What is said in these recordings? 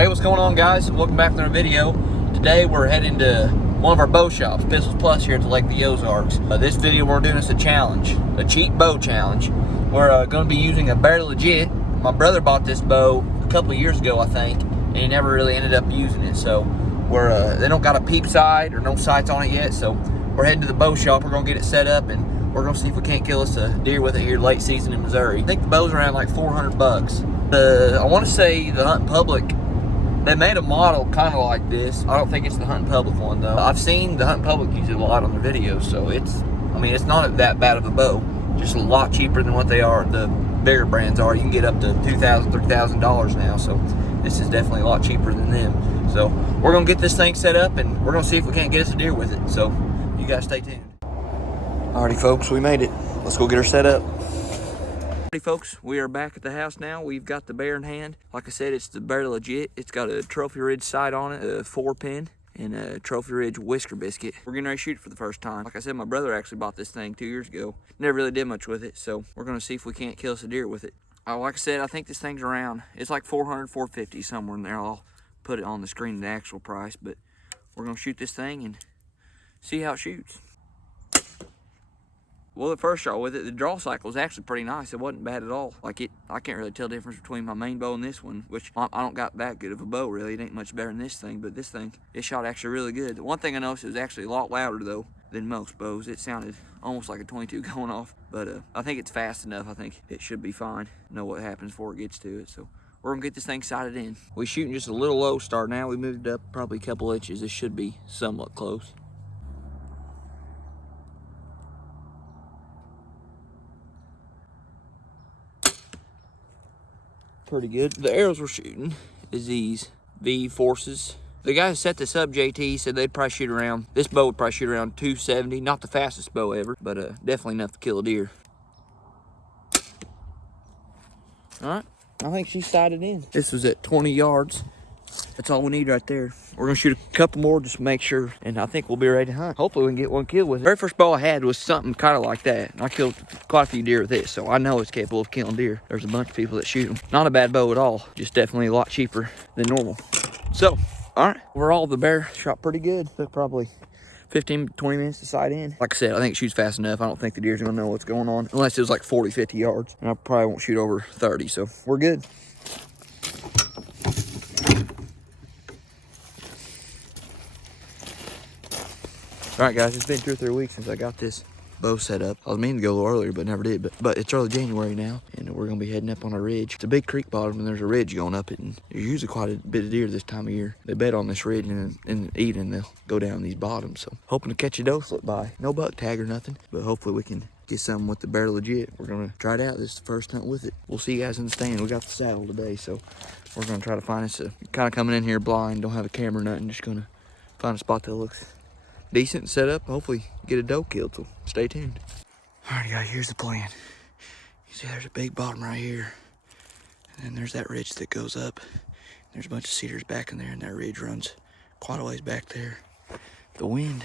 Hey, what's going on, guys? Welcome back to another video. Today we're heading to one of our bow shops, Pistols Plus, here at the Lake of the Ozarks. This video we're doing is a challenge, a cheap bow challenge. We're going to be using a Bear Legit. My brother bought this bow a couple of years ago, I think, and he never really ended up using it. So they don't got a peep sight or no sights on it yet. So we're heading to the bow shop. We're going to get it set up, and we're going to see if we can't kill us a deer with it here late season in Missouri. I think the bow's around like 400 bucks. I want to say the Hunting Public, they made a model kind of like this. I don't think it's the Hunting Public one though. I've seen the Hunting Public use it a lot on their videos, so it's not that bad of a bow. Just a lot cheaper than what they are, the bigger brands are. You can get up to $2,000, $3,000 now, so this is definitely a lot cheaper than them. So we're gonna get this thing set up, and we're gonna see if we can't get us a deer with it. So you guys stay tuned. Alrighty folks, we made it. Let's go get her set up. Alrighty folks, we are back at the house now. We've got the Bear in hand. Like I said, it's the Bear Legit. It's got a Trophy Ridge sight on it, a 4-pin, and a Trophy Ridge whisker biscuit. We're getting ready to shoot it for the first time. Like I said, my brother actually bought this thing 2 years ago. Never really did much with it, so we're gonna see if we can't kill us a deer with it. Like I said, I think this thing's around, it's like 400, 450, somewhere in there. I'll put it on the screen, the actual price, but we're gonna shoot this thing and see how it shoots. Well, the first shot with it, the draw cycle is actually pretty nice. It wasn't bad at all. I can't really tell the difference between my main bow and this one, which I don't got that good of a bow, really. It ain't much better than this thing, but this thing, it shot actually really good. The one thing I noticed, it was actually a lot louder, though, than most bows. It sounded almost like a 22 going off, but I think it's fast enough. I think it should be fine. Know what happens before it gets to it, so we're gonna get this thing sighted in. We're shooting just a little low start now. We moved up probably a couple inches. This should be somewhat close. Pretty good. The arrows we're shooting is these V Forces. The guy who set this up, JT, said they'd probably shoot around, this bow would probably shoot around 270. Not the fastest bow ever, but definitely enough to kill a deer. All right, I think she's sighted in. This was at 20 yards. That's all we need right there. We're gonna shoot a couple more just to make sure, and I think we'll be ready to hunt. Hopefully we can get one kill with it. The very first bow I had was something kind of like that, and I killed quite a few deer with it, so I know it's capable of killing deer. There's a bunch of people that shoot them. Not a bad bow at all, just definitely a lot cheaper than normal. So, all right, overall the Bear shot pretty good. Took probably 15 to 20 minutes to sight in. Like I said, I think it shoots fast enough. I don't think the deer's gonna know what's going on, unless it was like 40, 50 yards, and I probably won't shoot over 30, so we're good. All right, guys, it's been 2 or 3 weeks since I got this bow set up. I was meaning to go a little earlier, but never did. But it's early January now, and we're gonna be heading up on a ridge. It's a big creek bottom, and there's a ridge going up it, and there's usually quite a bit of deer this time of year. They bed on this ridge, and in the evening they'll go down these bottoms. So hoping to catch a doe slip by. No buck tag or nothing, but hopefully we can get something with the Bear Legit. We're gonna try it out. This is the first hunt with it. We'll see you guys in the stand. We got the saddle today, so we're gonna try to find us a, kind of coming in here blind, don't have a camera or nothing, just gonna find a spot that looks decent set up, hopefully get a doe killed, so stay tuned. Alright guys, here's the plan. You see there's a big bottom right here, and then there's that ridge that goes up. There's a bunch of cedars back in there, and that ridge runs quite a ways back there. The wind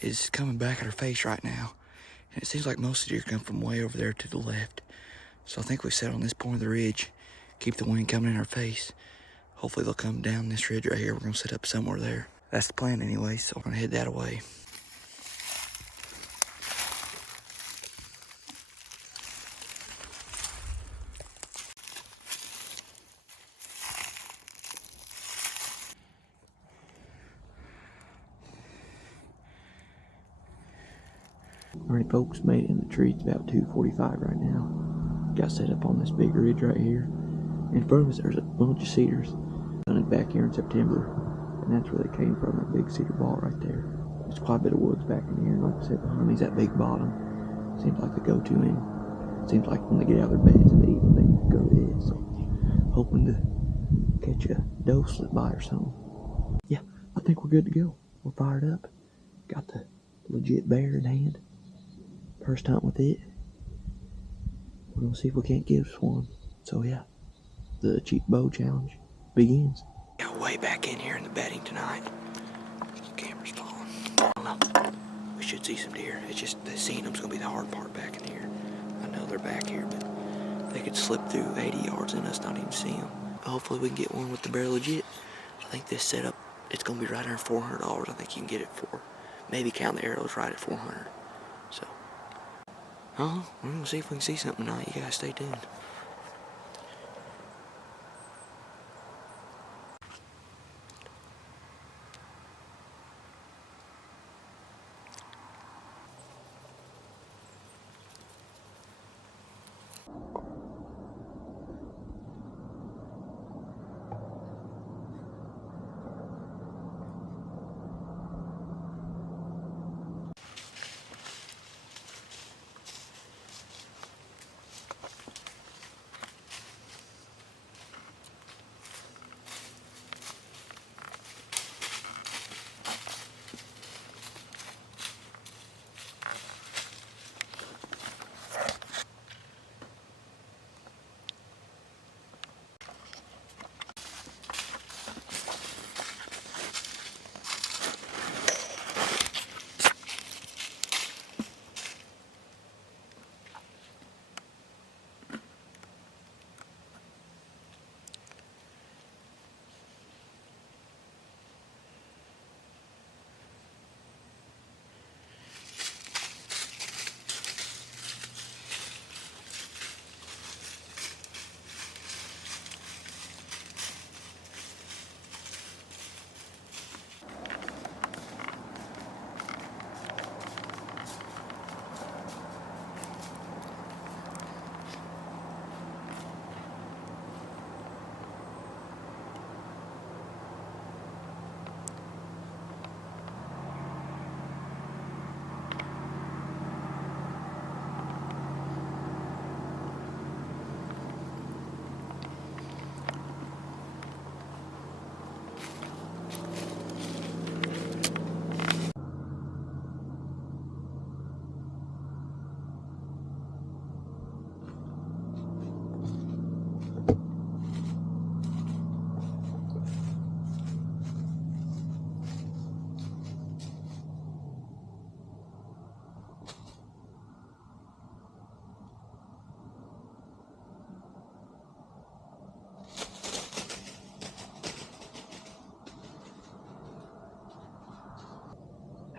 is coming back at our face right now, and it seems like most of the deer come from way over there to the left. So I think we set on this point of the ridge, keep the wind coming in our face. Hopefully they'll come down this ridge right here. We're gonna set up somewhere there. That's the plan anyway, so I'm gonna head that away. Alright folks, made it in the tree. It's about 2:45 right now. Got set up on this big ridge right here. In front of us there's a bunch of cedars. Hunted back here in September, and that's where they came from, that big cedar ball right there. There's quite a bit of woods back in here, and like I said, behind me's that big bottom. Seems like the go-to in. Seems like when they get out of their beds in the evening, they go to it. So, hoping to catch a doe slip by or something. Yeah, I think we're good to go. We're fired up. Got the Legit Bear in hand. First hunt with it. We're gonna see if we can't get us one. So yeah, the cheap bow challenge begins. Got way back in here in the bedding tonight. Camera's falling. I don't know. We should see some deer. It's just the seeing them's gonna be the hard part back in here. I know they're back here, but they could slip through 80 yards and us not even see them. hopefully we can get one with the Bear Legit. I think this setup, it's going to be right around $400. I think you can get it for, maybe count the arrows right at 400. So, we're going to see if we can see something tonight. You guys stay tuned.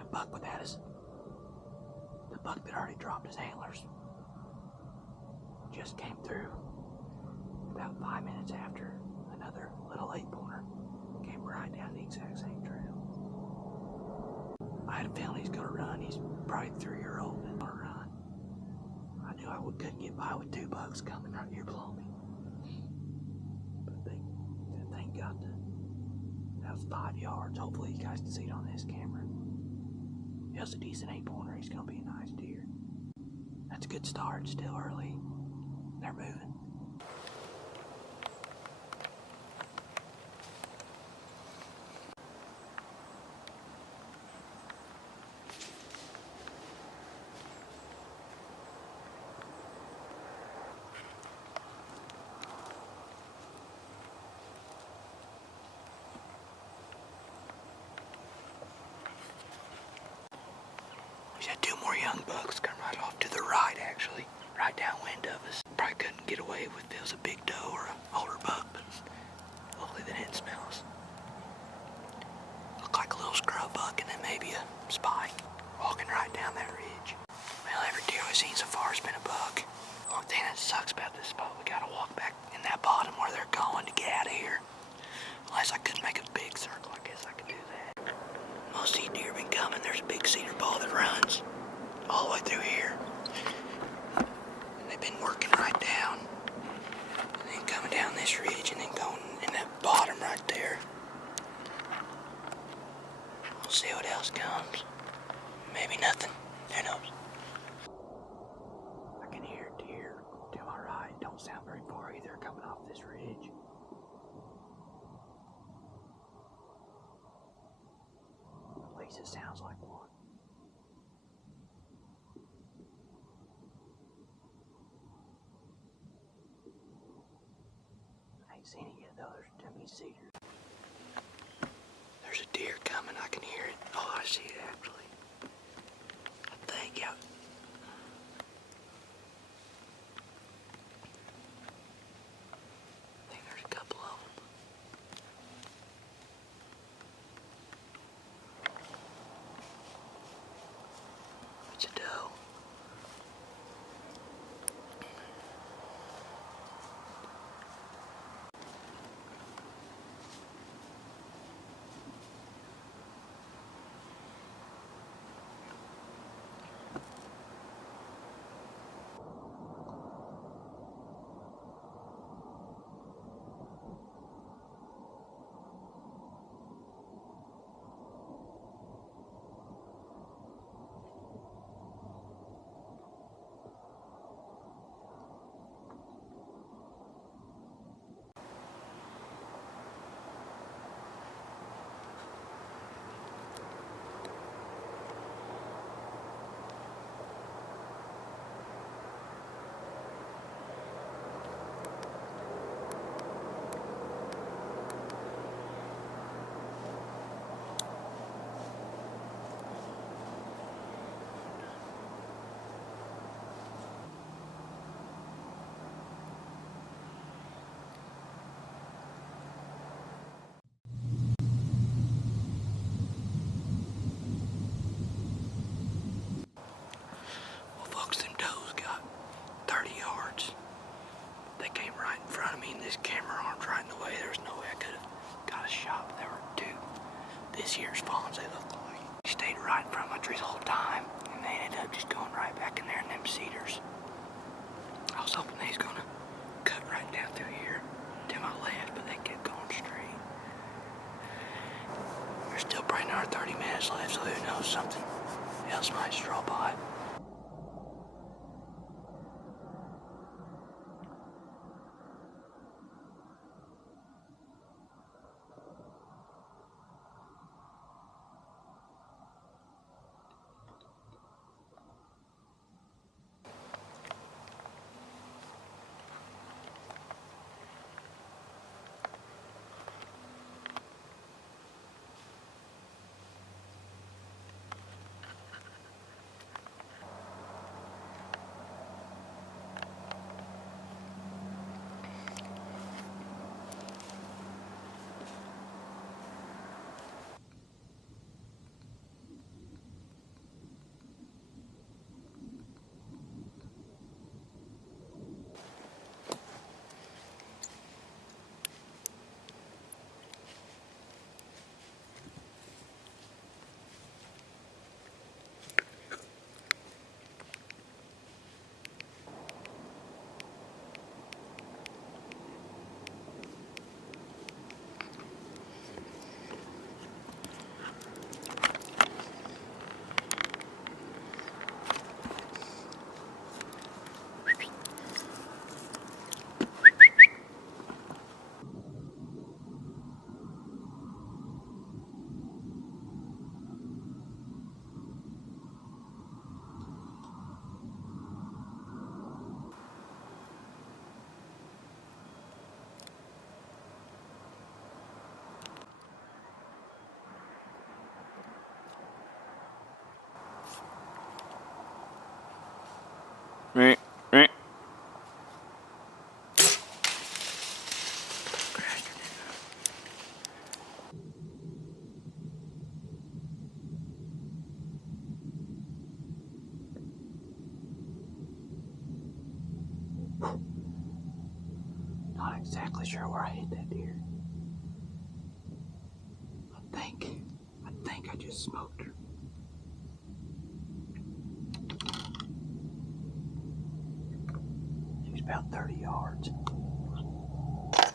Buck without his, the buck that already dropped his antlers just came through about 5 minutes after another little 8-pointer came right down the exact same trail. I had a feeling he's gonna run. He's probably 3-year-old and gonna run. I knew I couldn't get by with 2 bucks coming right here below me. But that thing got that was 5 yards. Hopefully you guys can see it on this camera. It was a decent 8-pointer. He's gonna be a nice deer. That's a good start. Still early. They're moving. We had 2 more young bucks come right off to the right, actually, right downwind of us. Probably couldn't get away with if it was a big doe or an older buck, but hopefully they didn't smell us. Looked like a little scrub buck and then maybe a spike walking right down that ridge. Well, every deer we've seen so far has been a buck. The only thing that sucks about this spot, we gotta walk back in that bottom where they're going to get out of here. Unless I could make a big circle, I guess I could do that. Most of these deer have been coming. There's a big cedar ball that runs all the way through here. And they've been working right down. And then coming down this ridge and then going in that bottom right there. We'll see what else comes. Maybe nothing. Who knows? I can hear deer to my right. Don't sound very far either coming off this ridge. At least it sounds like one. I ain't seen it yet though. There's too many cedars. There's a deer coming. I can hear it. Oh, I see it actually. I think, yeah. I think there's a couple of them. this year's fawns, they look like. She stayed right in front of my tree the whole time, and they ended up just going right back in there in them cedars. I was hoping they was gonna cut right down through here to my left, but they kept going straight. There's still probably another 30 minutes left, so who knows, something else might stroll by. Not exactly sure where I hit that deer. I think I just smoked her. She's about 30 yards. I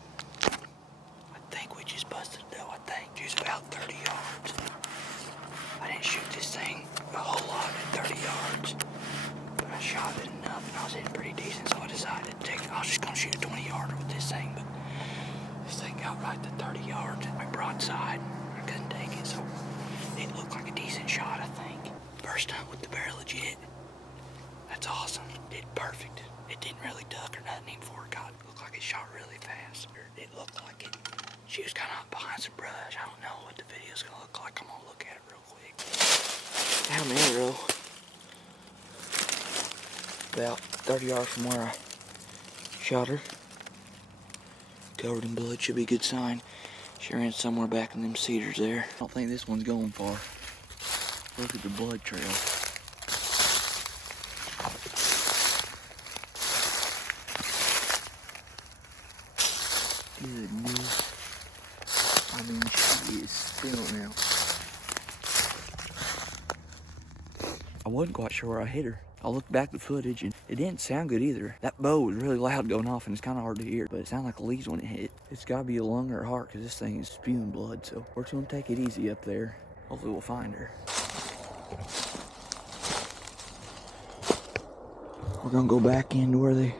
think we just busted it though. I think she's about 30 yards. I didn't shoot this thing a whole lot at 30 yards, but I shot it enough and I was hitting pretty decent, so I decided to take it. I was just gonna shoot a 20-yarder with this thing, but this thing got right to 30 yards at my broadside. I couldn't take it, so it looked like a decent shot, I think. First hunt with the bear legit. That's awesome. Did perfect. It didn't really duck or nothing even before it looked like it shot really fast. It looked like it. She was kind of behind some brush. I don't know what the video's gonna look like. I'm gonna look at it real quick. Down the arrow. About 30 yards from where I shot her. Covered in blood, should be a good sign. She ran somewhere back in them cedars there. I don't think this one's going far. Look at the blood trail. Goodness. I mean, she is still now. I wasn't quite sure where I hit her. I looked back at the footage and it didn't sound good either. That bow was really loud going off and it's kind of hard to hear, but it sounded like a leaves when it hit. It's got to be a lung or a heart because this thing is spewing blood, so we're just going to take it easy up there. Hopefully we'll find her. We're going to go back into where they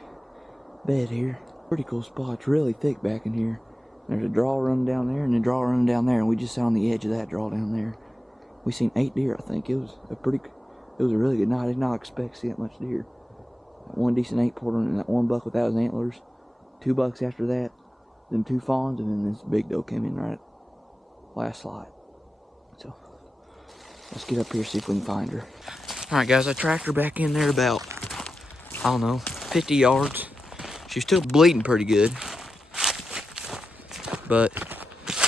bed here. Pretty cool spot. It's really thick back in here. There's a draw running down there and a draw running down there, and we just sat on the edge of that draw down there. We seen 8 deer, I think. It was a really good night. I did not expect to see that much deer. That one decent 8-porter and that one buck without his antlers. 2 bucks after that. Then 2 fawns, and then this big doe came in right last slide. So let's get up here, see if we can find her. Alright guys, I tracked her back in there about, I don't know, 50 yards. She's still bleeding pretty good. But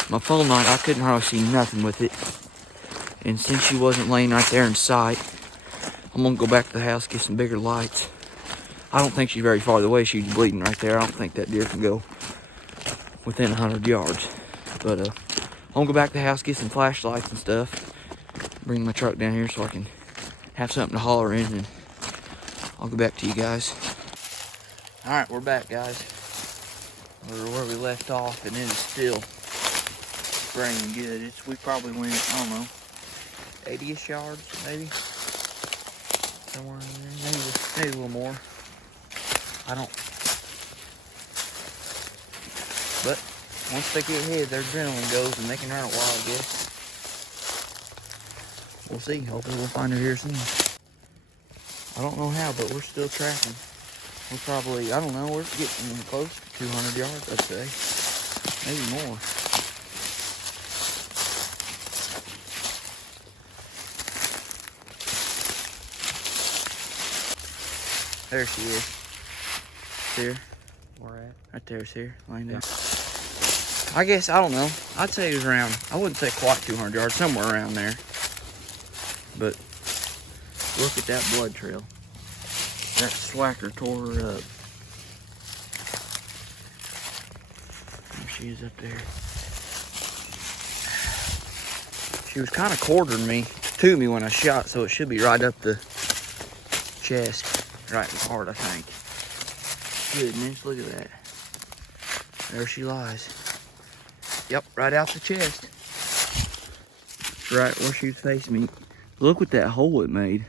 my phone light, I couldn't hardly see nothing with it. And since she wasn't laying right there in sight, I'm gonna go back to the house, get some bigger lights. I don't think she's very far away. She's bleeding right there. I don't think that deer can go within 100 yards. But gonna go back to the house, get some flashlights and stuff. Bring my truck down here so I can have something to holler in, and I'll go back to you guys. All right, we're back, guys. We're where we left off, and it is still spraying good. We probably went, I don't know, 80-ish yards, maybe. Somewhere in there, maybe a little more. I don't. But once they get hit, their adrenaline goes and they can run it wild, I guess. We'll see. Hopefully we'll find her here soon. I don't know how, but we're still tracking. We're probably, I don't know, we're getting close to 200 yards, I'd say. Maybe more. There she is. Here. Where at? Right there's here. Laying down. I guess, I don't know. I'd say it was around, I wouldn't say quite 200 yards, somewhere around there. But look at that blood trail. That swacker tore her up. There she is up there. She was kind of quartering me to me when I shot, so it should be right up the chest, right in the heart, I think. Goodness, look at that. There she lies. Yep, right out the chest. Right where she was facing me. Look what that hole it made.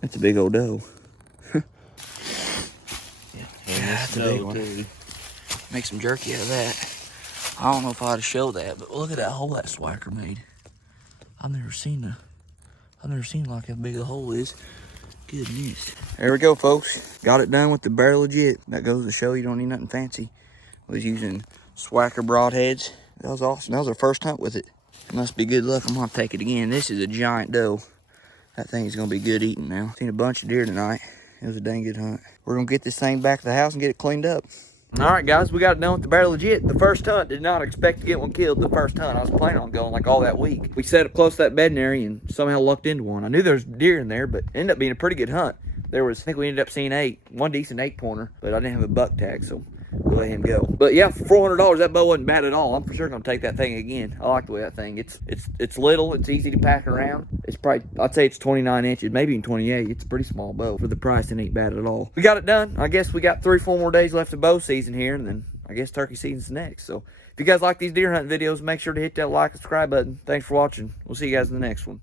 That's a big old doe. Yeah, that's a big one. Too. Make some jerky out of that. I don't know if I ought to show that, but look at that hole that swacker made. I've never seen like how big a hole is. Goodness. There we go, folks. Got it done with the Bear Legit. That goes to show you don't need nothing fancy. Was using swacker broadheads. That was awesome. That was our first hunt with it. It must be good luck. I'm gonna take it again. This is a giant doe. That thing's gonna be good eating now. Seen a bunch of deer tonight. It was a dang good hunt. We're gonna get this thing back to the house and get it cleaned up. All right, guys, we got it done with the Bear Legit. The first hunt, did not expect to get one killed the first hunt. I was planning on going like all that week. We set up close to that bedding area and somehow lucked into one. I knew there was deer in there, but it ended up being a pretty good hunt. There was, I think we ended up seeing one decent 8-pointer, but I didn't have a buck tag, so we'll let him go. But yeah, for $400, that bow wasn't bad at all. I'm for sure gonna take that thing again. I like the way that thing. It's little. It's easy to pack around. It's probably, I'd say it's 29 inches, maybe even 28. It's a pretty small bow for the price. It ain't bad at all. We got it done. I guess we got 3-4 more days left of bow season here, and then I guess turkey season's next. So if you guys like these deer hunting videos, make sure to hit that like and subscribe button. Thanks for watching. We'll see you guys in the next one.